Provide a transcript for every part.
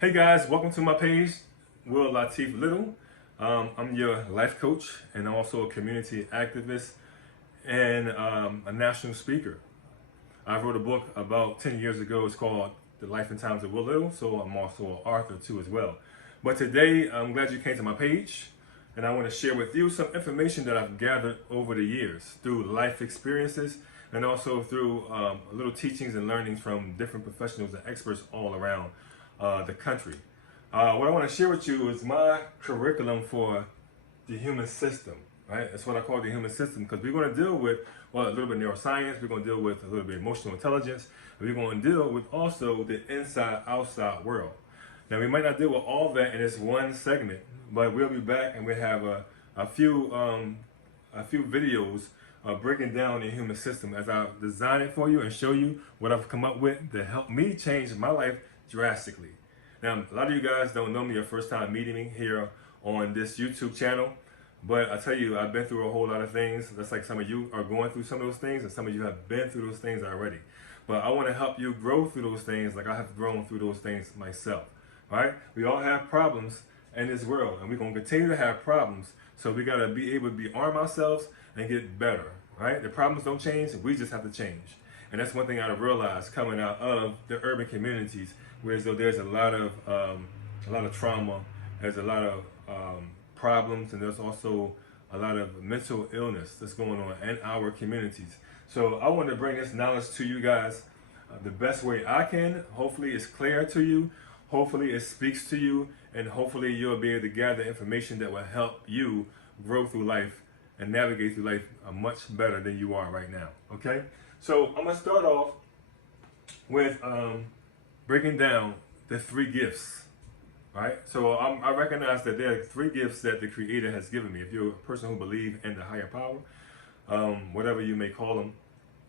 Hey guys, welcome to my page, Will Latif Little. I'm your life coach and also a community activist and a national speaker. I wrote a book about 10 years ago. It's called The Life and Times of Will Little, so I'm also an author too as well. But today, I'm glad you came to my page, and I want to share with you some information that I've gathered over the years through life experiences and also through little teachings and learnings from different professionals and experts all around the country. What I want to share with you is my curriculum for the human system, right? That's what I call the human system because we're going to deal with, well, a little bit of neuroscience, we're going to deal with a little bit of emotional intelligence, and we're going to deal with also the inside-outside world. Now, we might not deal with all that in this one segment, but we'll be back and we'll have a few videos breaking down the human system as I design it for you and show you what I've come up with to help me change my life drastically. Now, a lot of you guys don't know me, your first time meeting me here on this YouTube channel, but I tell you, I've been through a whole lot of things. That's like some of you are going through some of those things, and some of you have been through those things already. But I want to help you grow through those things like I have grown through those things myself, right? We all have problems in this world, and we're going to continue to have problems, so we got to be able to arm ourselves and get better, right? The problems don't change, we just have to change. And that's one thing I've realized coming out of the urban communities, whereas though there's a lot of trauma, there's a lot of problems, and there's also a lot of mental illness that's going on in our communities. So I want to bring this knowledge to you guys the best way I can. Hopefully it's clear to you, hopefully it speaks to you, and hopefully you'll be able to gather information that will help you grow through life and navigate through life much better than you are right now, okay? So I'm going to start off with breaking down the three gifts, right? So I recognize that there are three gifts that the Creator has given me. If you're a person who believes in the higher power, whatever you may call them,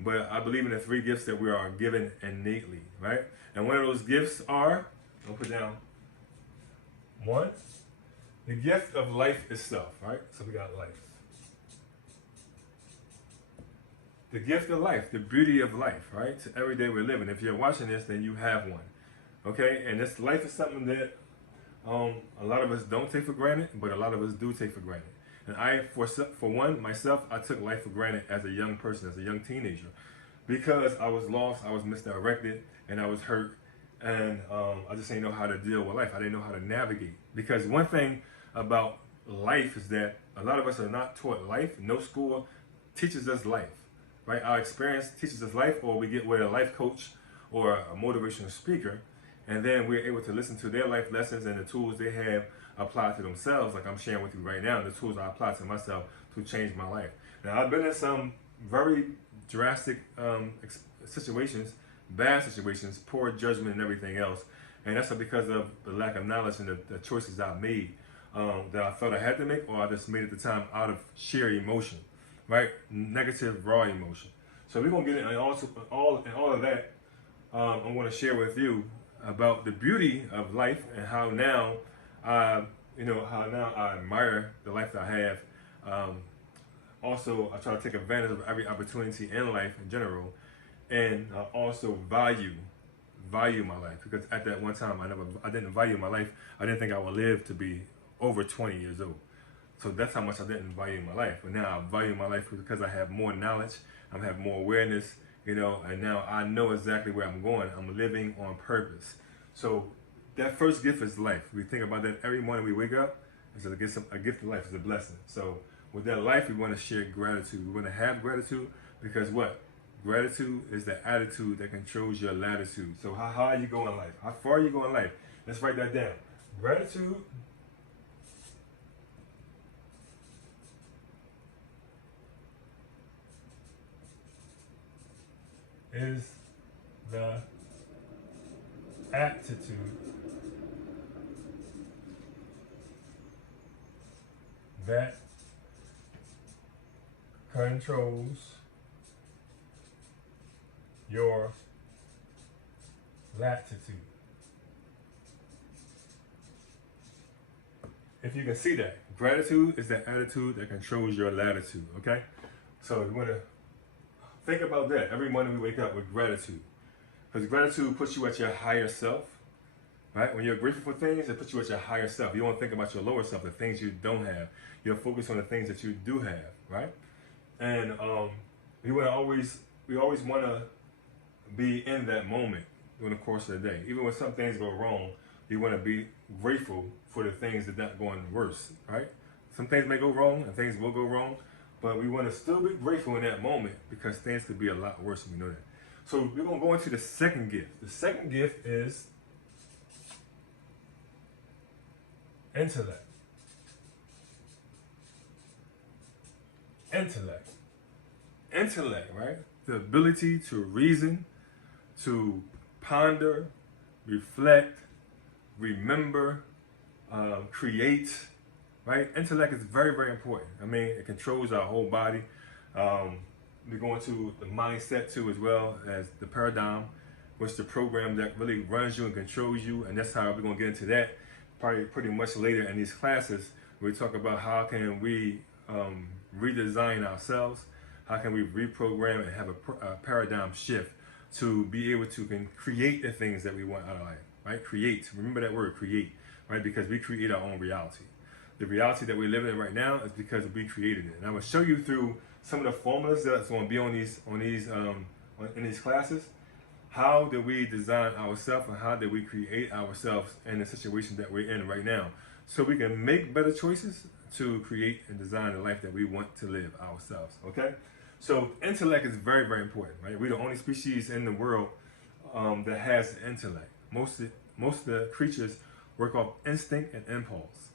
but I believe in the three gifts that we are given innately, right? And one of those gifts are, I'll put down one, the gift of life itself, right? So we got life. The gift of life, the beauty of life, right? So every day we're living. If you're watching this, then you have one, okay? And this life is something that a lot of us don't take for granted, but a lot of us do take for granted. And I, for one, myself, I took life for granted as a young person, as a young teenager, because I was lost, I was misdirected, and I was hurt, and I just didn't know how to deal with life. I didn't know how to navigate. Because one thing about life is that a lot of us are not taught life. No school teaches us life. Right? Our experience teaches us life, or we get with a life coach or a motivational speaker, and then we're able to listen to their life lessons and the tools they have applied to themselves, like I'm sharing with you right now, the tools I apply to myself to change my life. Now, I've been in some very drastic situations, bad situations, poor judgment and everything else, and that's because of the lack of knowledge and the choices I made that I felt I had to make, or I just made at the time out of sheer emotion. Right? Negative, raw emotion. So we're gonna get into all of that. I'm gonna share with you about the beauty of life and how now, I admire the life that I have. Also, I try to take advantage of every opportunity in life in general, and I also value my life, because at that one time I didn't value my life. I didn't think I would live to be over 20 years old. So that's how much I didn't value my life. But now I value my life because I have more knowledge, I have more awareness, and now I know exactly where I'm going. I'm living on purpose. So that first gift is life. We think about that every morning we wake up. It's a gift of life. It's a blessing. So with that life, we want to share gratitude. We want to have gratitude because what? Gratitude is the attitude that controls your latitude. So how high you go in life? How far you go in life? Let's write that down. Gratitude is the attitude that controls your latitude. If you can see that, gratitude is the attitude that controls your latitude, okay? So you want to think about that every morning we wake up with gratitude. Because gratitude puts you at your higher self. right? When you're grateful for things, it puts you at your higher self. You don't think about your lower self, the things you don't have. You're focused on the things that you do have, right? And we always want to be in that moment during the course of the day. Even when some things go wrong, you want to be grateful for the things that not going worse, right? Some things may go wrong and things will go wrong, but we want to still be grateful in that moment because things could be a lot worse, and we know that. So we're going to go into the second gift. The second gift is intellect. Intellect. Intellect, right? The ability to reason, to ponder, reflect, remember, create, right? Intellect is very, very important. I mean, it controls our whole body. We go into the mindset too, as well as the paradigm, which is the program that really runs you and controls you. And that's how we're going to get into that probably pretty much later in these classes. We talk about how can we redesign ourselves, how can we reprogram and have a paradigm shift to be able to create the things that we want out of life, right? Create. Remember that word, create, right? Because we create our own reality. The reality that we're living in right now is because we created it. And I'm going to show you through some of the formulas that's going to be in these classes. How did we design ourselves, and how did we create ourselves in the situation that we're in right now, so we can make better choices to create and design the life that we want to live ourselves. Okay. So intellect is very, very important, right? We're the only species in the world that has intellect. Most of the creatures work off instinct and impulse.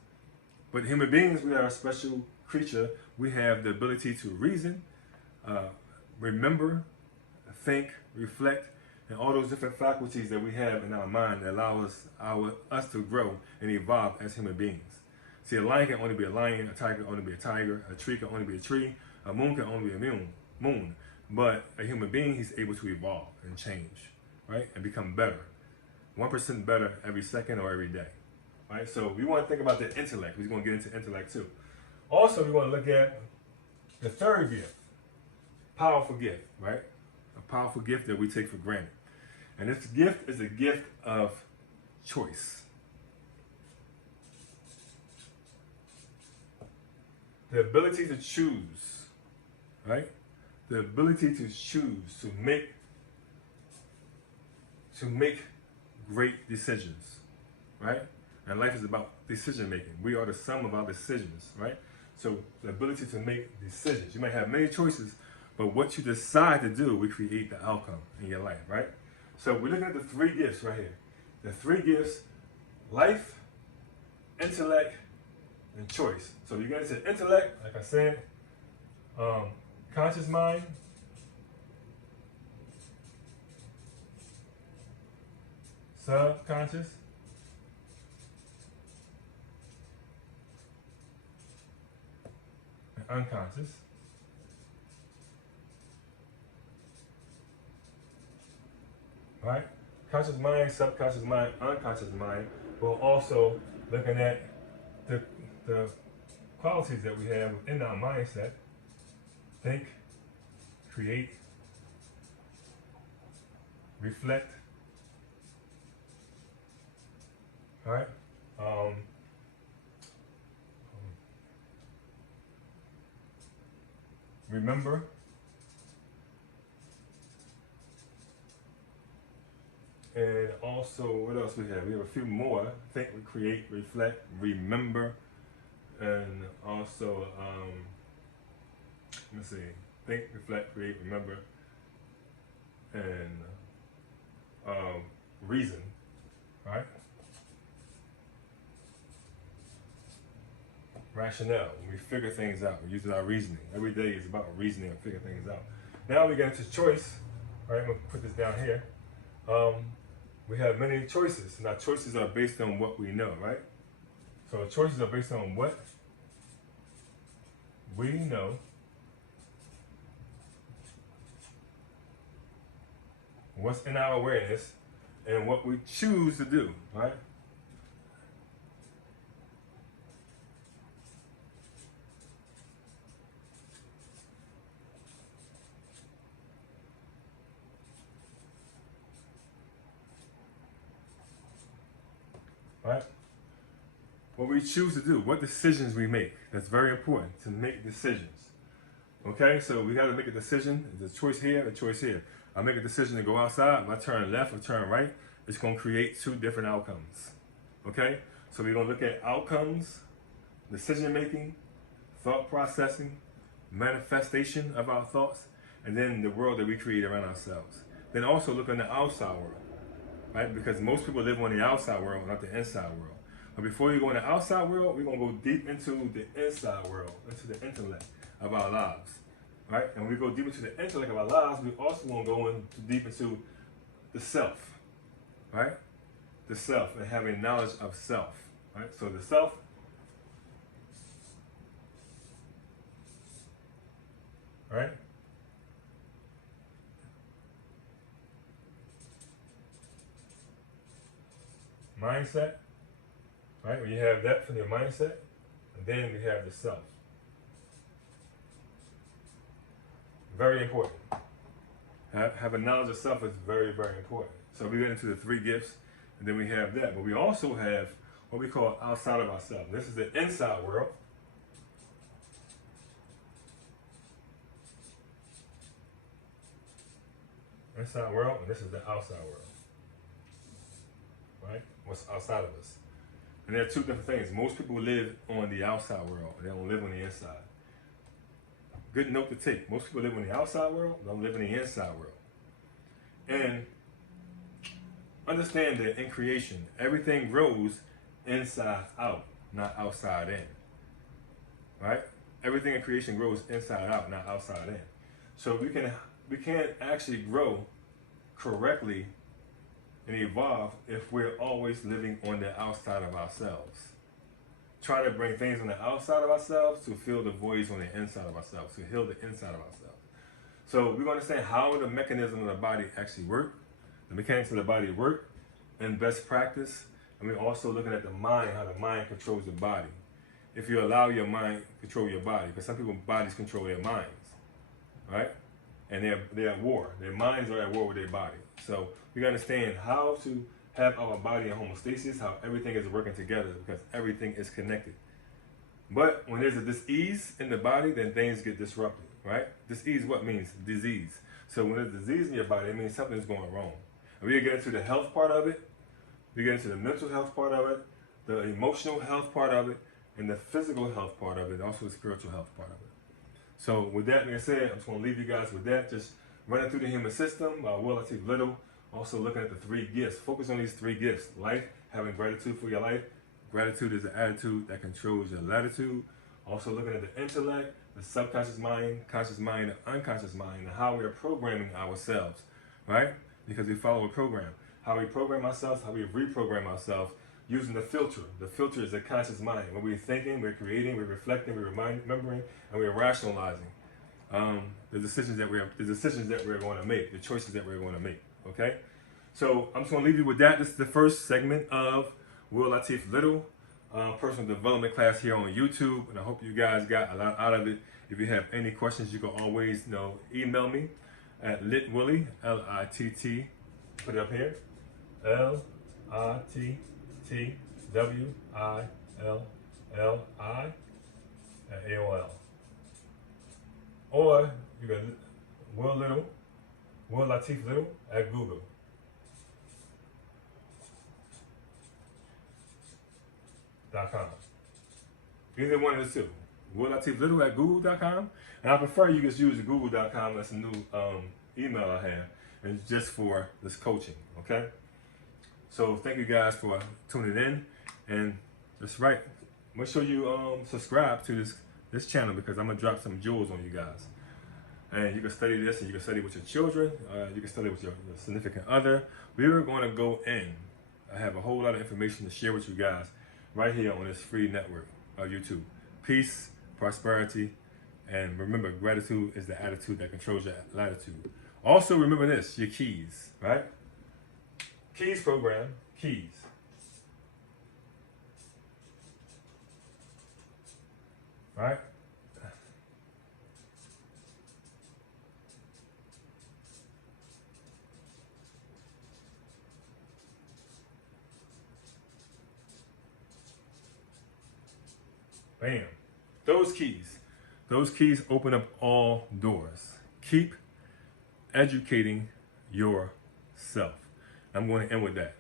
But human beings, we are a special creature. We have the ability to reason, remember, think, reflect, and all those different faculties that we have in our mind that allow us to grow and evolve as human beings. See, a lion can only be a lion, a tiger can only be a tiger, a tree can only be a tree, a moon can only be a moon. But a human being, he's able to evolve and change, right? And become better. 1% better every second or every day, right? So we want to think about the intellect. We're going to get into intellect too. Also, we want to look at the third gift, powerful gift, right? A powerful gift that we take for granted. And this gift is a gift of choice. The ability to choose, right? The ability to choose, to make great decisions, right? And life is about decision making. We are the sum of our decisions, right? So the ability to make decisions. You might have many choices, but what you decide to do will create the outcome in your life, right? So we're looking at the three gifts right here. The three gifts: life, intellect, and choice. So you get into intellect, like I said, conscious mind, subconscious, and unconscious. Right? Conscious mind, subconscious mind, unconscious mind. We're also looking at the qualities that we have within our mindset: think, create, reflect. All right. Remember. And also, what else we have? We have a few more: think, create, reflect, remember, and also, let's see, think, reflect, create, remember, and reason, right? Rationale. We figure things out. We're using our reasoning. Every day is about reasoning and figuring things out. Now we get into choice. All right, I'm gonna put this down here. We have many choices, and our choices are based on what we know, right? So choices are based on what we know, what's in our awareness, and what we choose to do, right? right? What we choose to do, what decisions we make. That's very important, to make decisions. Okay, so we got to make a decision. There's a choice here, a choice here. I make a decision to go outside. If I turn left or turn right, it's going to create two different outcomes. Okay, so we're going to look at outcomes, decision making, thought processing, manifestation of our thoughts, and then the world that we create around ourselves. Then also look in the outside world, right? Because most people live on the outside world, not the inside world. But before you go in the outside world, we're going to go deep into the inside world, into the intellect of our lives, right? And when we go deep into the intellect of our lives, we also want to go deep into the self, right? The self, and having knowledge of self, right? So the self, right? Mindset, right? When you have that for your mindset, and then we have the self. Very important. Have a knowledge of self is very, very important. So we get into the three gifts, and then we have that. But we also have what we call outside of ourselves. This is the inside world. Inside world, and this is the outside world. Right? What's outside of us. And there are two different things. Most people live on the outside world. They don't live on the inside. Good note to take. Most people live on the outside world, don't live in the inside world. And understand that in creation, everything grows inside out, not outside in. Right? Everything in creation grows inside out, not outside in. So we can't actually grow correctly and evolve if we're always living on the outside of ourselves. Trying to bring things on the outside of ourselves to fill the voids on the inside of ourselves, to heal the inside of ourselves. So we're going to understand how the mechanism of the body actually work, the mechanics of the body work, and best practice. And we're also looking at the mind, how the mind controls the body. If you allow your mind to control your body, because some people's bodies control their minds, right? And they're at war. Their minds are at war with their body. So we got to understand how to have our body in homeostasis, how everything is working together, because everything is connected. But when there's a dis-ease in the body, then things get disrupted, right? Dis-ease, what means? Disease. So when there's disease in your body, it means something's going wrong. And we get into the health part of it, we get into the mental health part of it, the emotional health part of it, and the physical health part of it, and also the spiritual health part of it. So with that being said, I'm just going to leave you guys with that. Just running through the human system by Will Latif Little. Also looking at the three gifts. Focus on these three gifts. Life, having gratitude for your life. Gratitude is the attitude that controls your latitude. Also looking at the intellect, the subconscious mind, conscious mind, the unconscious mind, and how we are programming ourselves, right? Because we follow a program. How we program ourselves, how we reprogram ourselves using the filter. The filter is the conscious mind. When we're thinking, we're creating, we're reflecting, we're remembering, and we're rationalizing the decisions that we're going to make, the choices that we're going to make. Okay, so I'm just going to leave you with that. This is the first segment of Will Latif Little personal development class here on YouTube, and I hope you guys got a lot out of it. If you have any questions, you can always email me at litwilly, Litt, put it up here, LITTWILLI at AOL. Or you can Will Latif Little at Google. .com. Either one of the two. Will Latif Little at Google.com. And I prefer you just use Google.com. That's a new email I have. And it's just for this coaching. Okay? So thank you guys for tuning in. And that's right. Make sure you subscribe to this channel, because I'm going to drop some jewels on you guys. And you can study this, and you can study with your children. You can study with your significant other. We are going to go in. I have a whole lot of information to share with you guys right here on this free network of YouTube. Peace, prosperity, and remember, gratitude is the attitude that controls your latitude. Also, remember this, your keys, right? Keys program, keys. Right? Bam. Those keys. Those keys open up all doors. Keep educating yourself. I'm going to end with that.